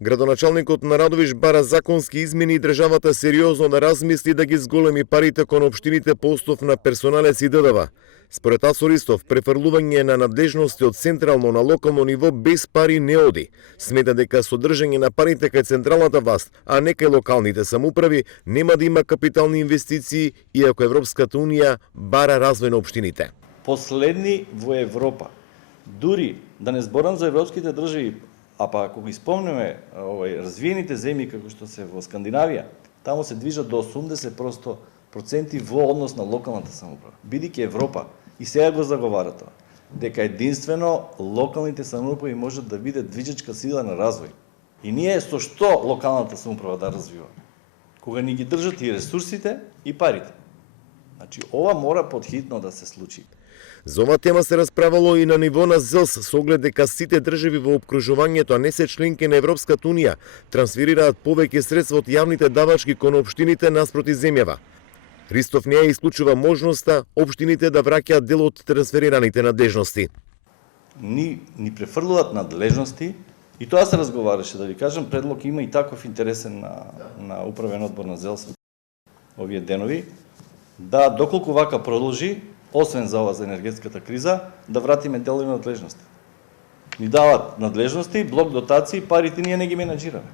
Градоначалникот на Радовиш бара законски измени и државата сериозно да размисли да ги зголеми парите кон општините по основ на персоналец и ДДВ. Според Асо Ристов, префрлување на надлежности од централно на локално ниво без пари не оди. Смета дека содржање на парите кај централната власт, а не кај локалните самоуправи, нема да има капитални инвестиции, иако Европската унија бара развој на општините. Последни во Европа. Дури да не зборам за европските држави, а па ако ги спомнеме развиените земји како што се во Скандинавија, таму се движат до 80% во однос на локалната самоуправа. Бидејќи Европа и сега го заговара тоа, дека единствено локалните самоуправи можат да бидат движечка сила на развој. И ние со што локалната самоуправа да развива? Кога ни ги држат и ресурсите и парите. Значи ова мора подхитно да се случи. За оваа тема се расправало и на ниво на ЗЕЛС со оглед дека сите држави во опкружувањето, а не се членки на Европската унија, трансферираат повеќе средства од јавните давачки кон општините наспроти земјава. Ристов не ја исклучува можноста општините да враќаат дел од трансферираните надлежности. Ни префрлуваат надлежности и тоа се разговараше, да ви кажам, предлог има и таков интересен на управен одбор на ЗЕЛС овие денови, да доколку вака продолжи, освен за ова за енергетската криза, да вратиме делови надлежности. Ни дават надлежности, блок дотации, парите ние не ги менаџираме.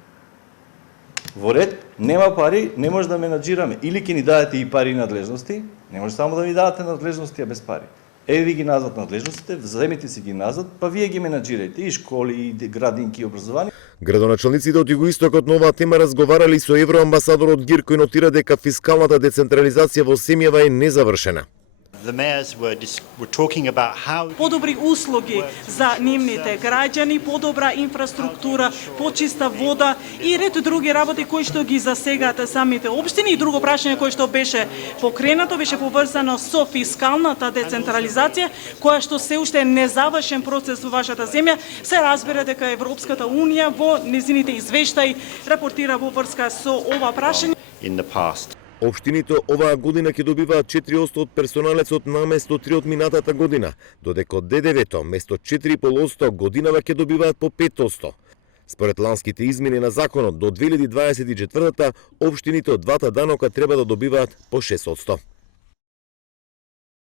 Во ред, нема пари, не може да менаџираме. Или ќе ни дадете и пари и надлежности, не може само да ни дадете надлежности, а без пари. Еве ви ги назад надлежностите, вземете си ги назад, па вие ги менаџирајте, и школи, и градинки, и образование. Градоначалниците од југоистокот на оваа тема разговарали со евроамбасадорот Гир, кој нотира дека фискалната децентрализација во земјава е незавршена. Подобри услуги за нивните граѓани, подобра инфраструктура, почиста вода и ред други работи кои што ги засегаат самите општини. И друго прашање кое што беше покренато беше поврзано со фискалната децентрализација, која што се уште е незавршен процес во вашата земја. Се разбира дека Европската унија во незините извештаи рапортира во врска со ова прашање. Општините оваа година ќе добиваат 4% од персоналецот наместо 3% од минатата година, додека од ДДВ-то место 4,5% годинава ќе добиваат по 5%. Според ланските измени на законот, до 2024 општините од двата данока треба да добиваат по 6%.